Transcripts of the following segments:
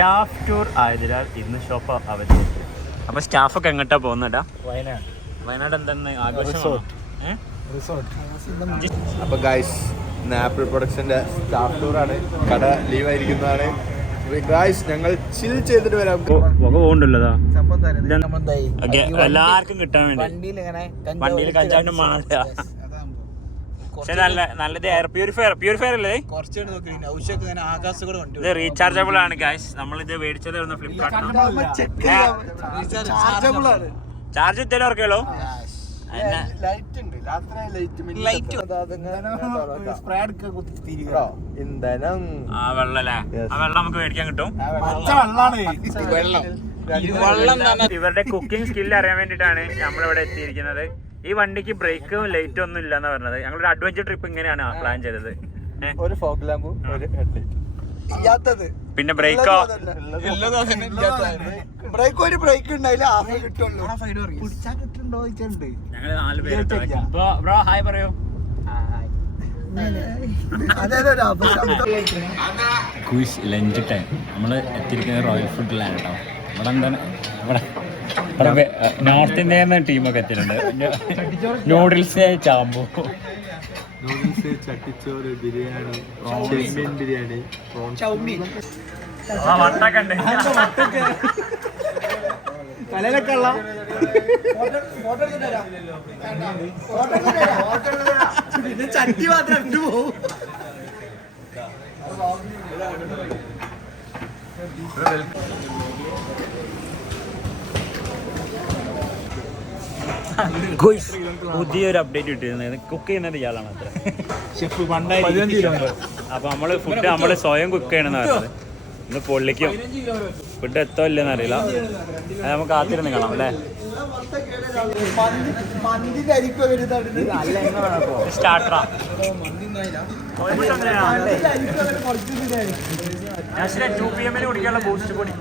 Staff tour ആയതിനാൽ ഇന്ന് shop അവധി അപ്പൊ സ്റ്റാഫൊക്കെ എങ്ങോട്ടാ പോകുന്നടാ? വയനാട്. വയനാട് Resort. ഏഹ് അപ്പൊ ഗൈസ് ആപ്പിൾ പ്രൊഡക്ഷന്റെ സ്റ്റാഫ് ടൂർ ആണ്. കട ലീവ് ആയിരിക്കുന്നതാണ്. ഗൈസ് ഞങ്ങൾ ചിൽ ചെയ്തിട്ട് വരാം. എല്ലാവർക്കും കിട്ടാൻ വേണ്ടി. വണ്ടിയിൽ ഇങ്ങനെ വണ്ടിയിൽ കഞ്ചാവിന്റെ മണമില്ല. പക്ഷെ നല്ല നല്ലത് എയർ പ്യൂരിഫയർ പ്യൂരിഫയർ അല്ലേ? ഇത് റീചാർജബിൾ ആണ് ഗൈസ് നമ്മൾ ഇത് മേടിച്ചതായിരുന്നു ഫ്ലിപ്കാർട്ടിൽ ചാർജ് ഇത്തരം ഇന്ധനം. ആ. ആ വെള്ളം നമുക്ക് മേടിക്കാൻ കിട്ടും. വെള്ളം. ഇവരുടെ കുക്കിംഗ് സ്കില്ല് അറിയാൻ വേണ്ടിട്ടാണ് നമ്മളിവിടെ എത്തിയിരിക്കുന്നത്. ഈ വണ്ടിക്ക് ബ്രേക്കും ലൈറ്റും ഒന്നും ഇല്ലെന്ന് പറഞ്ഞത്. ഞങ്ങളൊരു അഡ്വഞ്ചർ ട്രിപ്പ് ഇങ്ങനെയാണ് പ്ലാൻ ചെയ്തത്. ഒരു ഫോഗ് ലാമ്പും ഒരു ഹെഡ്ലൈറ്റ് ഇല്ലാത്തത്. പിന്നെ ബ്രേക്കോ? ബ്രേക്ക് ഒരു ബ്രേക്ക് ഉണ്ടായില്ല ഹാഫ് കിട്ടുള്ളൂ. പിടിച്ചാ കിട്ടുണ്ടോ ചോദിച്ചിട്ടുണ്ട്. ഞങ്ങൾ നാല് പേര് ബ്രോ ഹായ് പറയോ. ലഞ്ച് ടൈം നമ്മൾ എത്തിയിരിക്കുന്നത് റോയൽ ഫുഡിലാണ് കേട്ടോ ഇവിടെ എന്താണ്? ഇവിടെ. നോർത്ത് ഇന്ത്യയിൽ നിന്ന് ടീമൊക്കെ എത്തിയിട്ടുണ്ട്. നൂഡിൽസ് ചാമ്പു. നൂഡിൽസ് ചട്ടിച്ചോറ് ബിരിയാണി ചെമ്മീൻ ബിരിയാണി ചൗമീൻ. വട്ടൊക്കെ തലയിലൊക്കെ ഉള്ള. പിന്നെ ചട്ടി മാത്രം ഇട്ട് പോവും. പുതിയൊരു അപ്ഡേറ്റ് കിട്ടിയിരുന്നത് കുക്ക് ചെയ്യുന്നത് ഇയാളാണ് അത്ര. ഷെഫ് അപ്പൊ നമ്മൾ ഫുഡ് നമ്മൾ സ്വയം കുക്ക് ചെയ്യണമെന്ന് പറഞ്ഞത് ഇന്ന് പൊള്ളിക്കും ഫുഡ് എത്തോ ഇല്ലെന്ന് അറിയില്ല. അത് നമുക്ക് കാത്തിരുന്ന് കാണാം അല്ലേ? സ്റ്റാർട്ടറാ ടു പി എമ്മിന് കുടിക്കാനുള്ള ബൂസ്റ്റ് പൊടി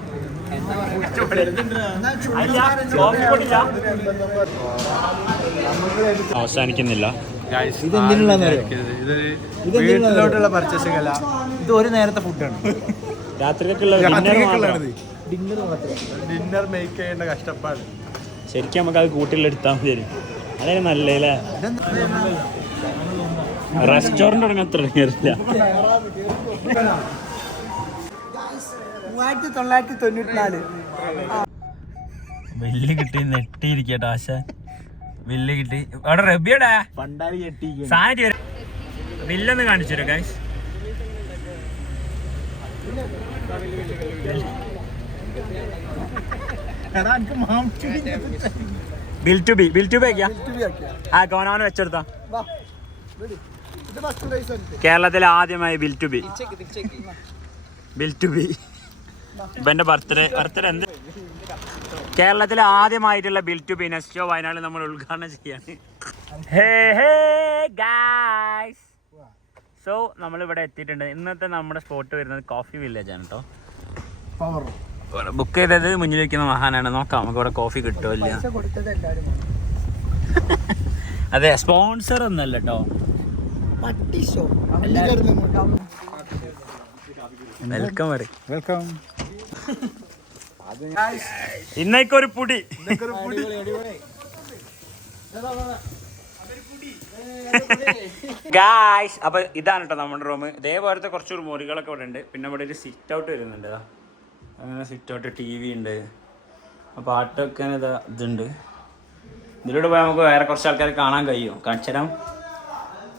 അവസാനിക്കുന്നില്ല. വീട്ടിലോട്ടുള്ള പർച്ചേസിംഗ് അല്ല. ഇത് ഒരു നേരത്തെ ഫുഡാണ് രാത്രിക്കുള്ള. ഡിന്നർ മാത്രം. ഡിന്നർ മേക്ക് ചെയ്യേണ്ട കഷ്ടപ്പാട്. ശരിക്കും നമുക്ക് അത് കൂട്ടിലെടുത്താൽ മതി. അതായത് നല്ലല്ലേ റെസ്റ്റോറന്റ് തുടങ്ങാൻ തുടങ്ങിയിട്ടില്ല. മൂവായിരത്തി തൊള്ളായിരത്തി തൊണ്ണൂറ്റിനാല് വെല്ല് കിട്ടി നെട്ടിയിരിക്കട്ടോ ആശ വെല്ല് കിട്ടി. അവിടെ റബിയടാ പണ്ടാരി കെട്ടി സാധനം കാണിച്ചു തരും guys bill to B bill to B ആ വെച്ചെടുത്താ. കേരളത്തിലെ ആദ്യമായി bill to B bill to B ഇപ്പൊ എന്റെ ബർത്ത്ഡേ ബർത്ത്ഡേ എന്ത്? കേരളത്തിലെ ആദ്യമായിട്ടുള്ള ബിൽ ടു നെസ്റ്റോ വയനാട് നമ്മൾ ഉദ്ഘാടനം ചെയ്യാണ്. ഹേ ഹേ ഗായ്സ് സോ നമ്മളിവിടെ എത്തിയിട്ടുണ്ട്. ഇന്നത്തെ നമ്മുടെ സ്പോട്ട് വരുന്നത് കോഫി വില്ലേജ് ആണ് കേട്ടോ ബുക്ക് ചെയ്തത് മുന്നിൽ വയ്ക്കുന്ന മഹാനാണ്. നോക്കാം നമുക്ക് ഇവിടെ കോഫി കിട്ടുമോ ഇല്ല പൈസ കൊടുത്തത് എല്ലാവരും അതെ സ്പോൺസർ ഒന്നല്ല കേട്ടോ ഷോ വെൽക്കം വെൽക്കം ഇന്നേക്കൊരു പുടി. ഗായ്സ് അപ്പൊ ഇതാണ് കേട്ടോ നമ്മുടെ റൂം ഇതേപോലത്തെ കുറച്ച് മുറികളൊക്കെ ഇവിടെ ഉണ്ട്. പിന്നെ ഇവിടെ ഒരു സിറ്റ് ഔട്ട് വരുന്നുണ്ട് അങ്ങനെ സിറ്റ് ഔട്ട് ടി വി ഉണ്ട്. പാട്ടൊക്കെ ഇതാ ഇതുണ്ട്. ഇതിലൂടെ പോയാൽ നമുക്ക് വേറെ കുറച്ച് ആൾക്കാരെ കാണാൻ കഴിയും. കാണിച്ചാൽ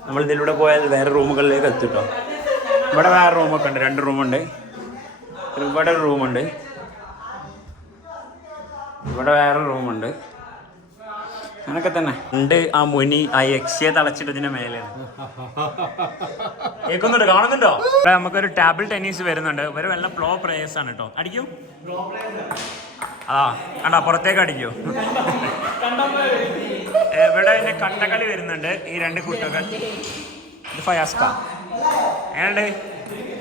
നമ്മൾ ഇതിലൂടെ പോയാൽ വേറെ റൂമുകളിലേക്ക് എത്തിട്ടോ ഇവിടെ വേറെ റൂമൊക്കെ ഉണ്ട്. രണ്ട് റൂമുണ്ട് ഇവിടെ ഒരു റൂമുണ്ട് ഇവിടെ വേറെ റൂമുണ്ട് അങ്ങനൊക്കെ തന്നെ. ഉണ്ട് ആ മുനി ആ യക്ഷിയെ തളച്ചിട്ടതിന്റെ മേലെ കേൾക്കുന്നുണ്ട്? കാണുന്നുണ്ടോ? ഇവിടെ നമുക്കൊരു ടേബിൾ ടെന്നീസ് വരുന്നുണ്ട്. ഇവർ വല്ല ഫ്ലോ പ്ലേയേഴ്സ് ആണ് കേട്ടോ അടിക്കും. ആ കണ്ടോ? പുറത്തേക്ക് അടിക്കൂ. ഇവിടെ പിന്നെ കട്ടകളി വരുന്നുണ്ട്? ഈ രണ്ട് കുട്ടികൾ ഇത് ഫയാസ്ക എങ്ങനെയുണ്ട്?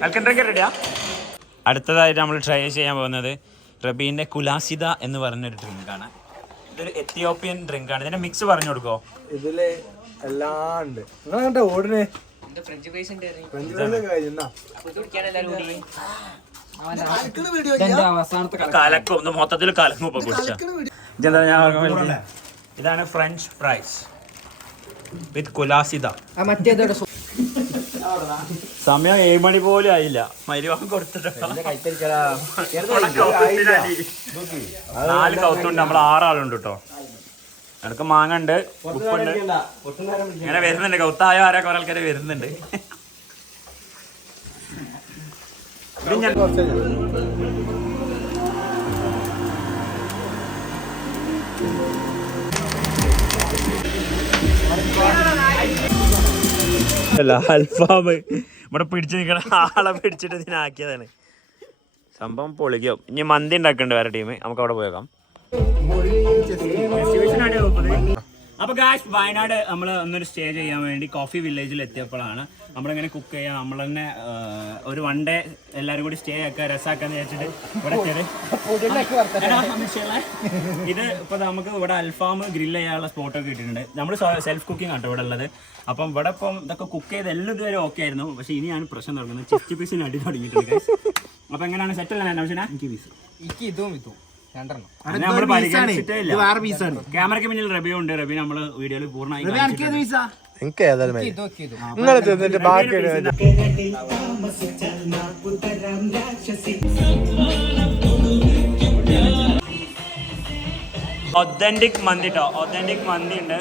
വെൽക്കം ഡ്രിങ്ക് റെഡിയാ അടുത്തതായിട്ട് നമ്മൾ ട്രൈ ചെയ്യാൻ പോകുന്നത് റബീന്റെ കുലാസിത എന്ന് പറഞ്ഞൊരു ഡ്രിങ്കാണ് ഇതൊരു എത്തിയോപ്യൻ ഡ്രിങ്കാണ് ഇതിന്റെ മിക്സ് പറഞ്ഞു കൊടുക്കോ? ഇതിൽ എല്ലാം ഉണ്ട്. നിങ്ങൾ കണ്ട ഓടിനെ കലക്കും. മൊത്തത്തിൽ കലക്കും ഇപ്പൊ കുടിച്ച. ഇതെന്താ ഞാൻ ഇതാണ് ഫ്രഞ്ച് ഫ്രൈസ് വിത്ത് കുലാസിത മറ്റേതോടെ സമയം ഏഴ് മണി പോലും ആയില്ല. മരുവാൻ നാല് കൗത്തുണ്ട് നമ്മൾ ആറാളുണ്ട് കേട്ടോ. എനിക്ക് മാങ്ങ ഉണ്ട് ഉപ്പുണ്ട് ഇങ്ങനെ വരുന്നുണ്ട്. കൗത്തായ ആരാ കുറെ ആൾക്കാർ വരുന്നുണ്ട്. അല്ല അൽഫാം. ഇവിടെ പിടിച്ചു നിൽക്കണ ആളെ പിടിച്ചിട്ട് ഇതിനാക്കിയതാണ് സംഭവം പൊളിക്കും. ഇനി മന്തി ഉണ്ടാക്കുന്നുണ്ട് വേറെ ടീം. നമുക്ക് അവിടെ പോയേക്കാം. അപ്പൊ ഗായ്സ് വയനാട് നമ്മൾ ഒന്നൊരു സ്റ്റേ ചെയ്യാൻ വേണ്ടി കോഫി വില്ലേജിൽ എത്തിയപ്പോഴാണ് നമ്മളിങ്ങനെ കുക്ക് ചെയ്യാൻ നമ്മൾ തന്നെ ഒരു വൺ ഡേ എല്ലാവരും കൂടി സ്റ്റേ ആക്കുക രസാക്കാന്ന് വിചാരിച്ചിട്ട് ഇവിടെ. ഇത് ഇപ്പൊ നമുക്ക് ഇവിടെ അൽഫാം ഗ്രില്ല് ചെയ്യാനുള്ള സ്പോട്ടൊക്കെ കിട്ടിയിട്ടുണ്ട്. നമ്മൾ സെൽഫ് കുക്കിംഗ് ആട്ടോ ഇവിടെ ഉള്ളത്. അപ്പം ഇവിടെ ഇപ്പം ഇതൊക്കെ കുക്ക് ചെയ്ത് എല്ലാം ഇതുവരെ ഓക്കെ ആയിരുന്നു. പക്ഷെ ഇനിയാണ് പ്രശ്നം തുടങ്ങുന്നത് ചെസ്റ്റ് പീസിന് അടി തുടങ്ങിയിട്ടുണ്ട്. അപ്പൊ എങ്ങനെയാണ്? സെറ്റ് അല്ലേ ആവശ്യം എനിക്ക് പീസ് എനിക്ക് ഇതും ഇതും. ക്യാമറയ്ക്ക് മുന്നിൽ റബി ഉണ്ട്. റബി നമ്മൾ വീഡിയോയിൽ പൂർണമായി. എനിക്ക് ഏതായാലും നിങ്ങൾ തിന്നിട്ട് ബാക്കി ഒതന്റിക് മന്തി കേട്ടോ ഒതന്റിക് മന്തി ഉണ്ട്.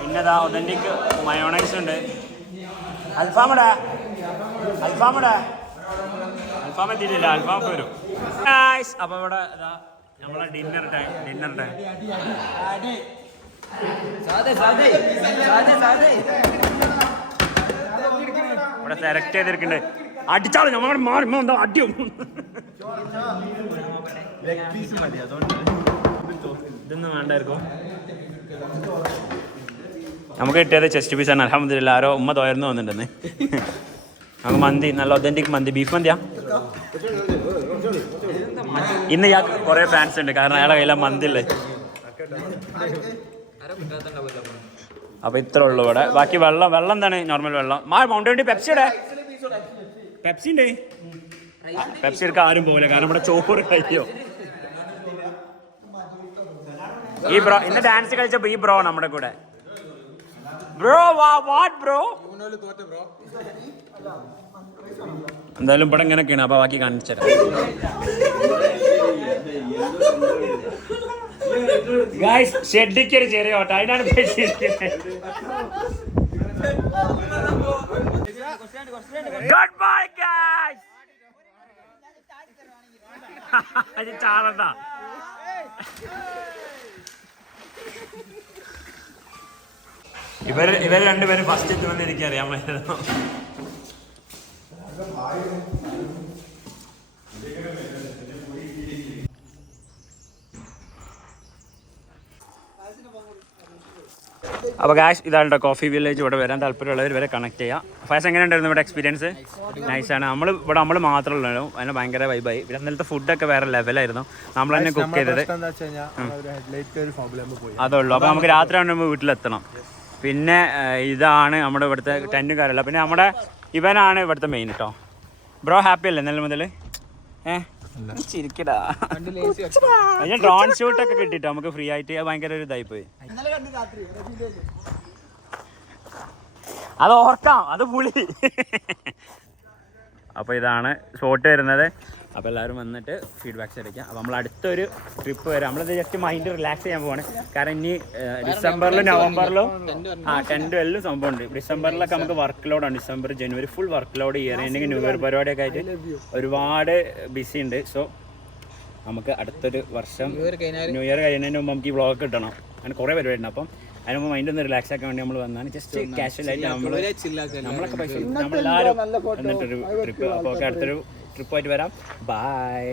പിന്നെ ഇതാ ഒതന്റിക് മയോണൈസ് ഉണ്ട്. അൽഫാമടാ അൽഫാമടാ അൽഫാം എത്തിയിട്ടില്ല അൽഫാം വരും അപ്പൊ ഇവിടെ നമ്മളെ ഡിന്നർ ടൈം ഡിന്നർ ടൈം ഇവിടെ സെലക്ട് ചെയ്തിരിക്കണ്ടേ അടിച്ചാലും നമ്മളോട് മാറി എന്താ അടിയും ഇതൊന്നും വേണ്ടായിരിക്കും. നമുക്ക് കിട്ടിയത് ചെസ്റ്റ് പീസ് ആണ്. അലഹമ്മദില്ല ആരോ ഉമ്മ തോയർന്നു വന്നിട്ടുണ്ടെന്ന്. നമുക്ക് മന്തി നല്ല ഒതന്റിക് മന്തി. ബീഫ് മന്തിയാ? ഇന്ന് ഇയാൾക്ക് കുറേ ഫാൻസ് ഉണ്ട്. കാരണം അയാളെ കയ്യിലെ മന്തി ഉള്ളത്. അപ്പൊ ഇത്ര ഉള്ളു ഇവിടെ. ബാക്കി വെള്ളം വെള്ളം എന്താണ് നോർമൽ വെള്ളം? മാ മൗണ്ടൻ ഡ്യൂ പെപ്സിയുടെ പെപ്സി ഉണ്ട്. പെപ്സി എടുക്കാൻ ആരും പോകില്ല കാരണം ഇവിടെ ചോറ് കഴിയോ? ഈ ബ്രോ ഇന്ന് ഡാൻസ് കളിച്ചപ്പോ ഈ ബ്രോ നമ്മുടെ കൂടെ. ബ്രോ വാ വാട്ട് ബ്രോ എന്തായാലും ഇവിടെ ഇങ്ങനെയൊക്കെയാണ്. അപ്പൊ ബാക്കി കാണിച്ചു തരാം. ഗായ്സ് ഒരു ചെറിയ ഓട്ടം. അതിനാണ് ഗുഡ് ബൈ ഗായ്സ് അത് ചാളണ്ട ഇവർ ഇവർ രണ്ടുപേരും ഫസ്റ്റ് എത്തുമെന്ന് എനിക്ക് അപ്പോൾ ഗാഷ് ഇതാണ് കേട്ടോ കോഫി വില്ലേജ് ഇവിടെ വരാൻ താല്പര്യമുള്ളവർ വരെ കണക്ട് ചെയ്യാം. ഫാസ് എങ്ങനെ ഉണ്ടായിരുന്നു ഇവിടെ എക്സ്പീരിയൻസ് നൈസാണ് നമ്മൾ ഇവിടെ നമ്മൾ മാത്രമേ ഉള്ളൂ. അതിന് ഭയങ്കര വൈബായി പിന്നെ അന്നലത്തെ ഫുഡൊക്കെ വേറെ ലെവലായിരുന്നു നമ്മൾ തന്നെ കുക്ക് ചെയ്തത്. അതുള്ളൂ അപ്പോൾ നമുക്ക് രാത്രി ആകുമ്പോൾ വീട്ടിലെത്തണം. പിന്നെ ഇതാണ് നമ്മുടെ ഇവിടുത്തെ ടെന്റും കാര്യമല്ല പിന്നെ നമ്മുടെ ഇവനാണ് ഇവിടുത്തെ മെയിൻ കേട്ടോ ബ്രോ ഹാപ്പി അല്ലേ ഇന്നലെ മുതൽ ഏഹ്? ഡ്രോൺ ഷൂട്ട് ഒക്കെ കിട്ടിട്ടോ? നമുക്ക് ഫ്രീ ആയിട്ട് ഭയങ്കര ഒരു ഇതായി പോയി. ഇന്നലെ കണ്ടു രാത്രി റബീന്റെ അത് ഓർക്കാം അത് പുളി. അപ്പോൾ ഇതാണ് ഷോട്ട് വരുന്നത്. അപ്പോൾ എല്ലാവരും വന്നിട്ട് ഫീഡ്ബാക്ക്സ് അടിക്കാം അപ്പോൾ നമ്മൾ അടുത്തൊരു ട്രിപ്പ് വരാം. നമ്മളിത് ജസ്റ്റ് മൈൻഡ് റിലാക്സ് ചെയ്യാൻ പോവാണ്. കാരണം ഇനി ഡിസംബറിലും നവംബറിലും ആ ടെന്റും സംഭവം സംഭവമുണ്ട് ഡിസംബറിലൊക്കെ നമുക്ക് വർക്ക് ലോഡാണ് ഡിസംബർ ജനുവരി full work load year ending new year പരിപാടിയൊക്കെ ആയിട്ട് ഒരുപാട് ബിസി ഉണ്ട്. സോ നമുക്ക് അടുത്തൊരു വർഷം ന്യൂ ഇയർ കഴിയുന്നതിന് മുമ്പ് നമുക്ക് ഈ വ്ളോഗ് കിട്ടണം അങ്ങനെ കുറേ പരിപാടി ഉണ്ട് അപ്പം അതിന് മുമ്പ് മൈൻഡ് ഒന്ന് റിലാക്സ് ആക്കാൻ വേണ്ടി നമ്മൾ വന്നാണ് ജസ്റ്റ് കാഷ്വൽ ആയിട്ട് നമ്മൾ നമ്മളൊക്കെ പൈസ നമ്മളെല്ലാവരും എന്നിട്ടൊരു ട്രിപ്പ് അപ്പോൾ ഓക്കെ അടുത്തൊരു ട്രിപ്പായിട്ട് വരാം ബൈ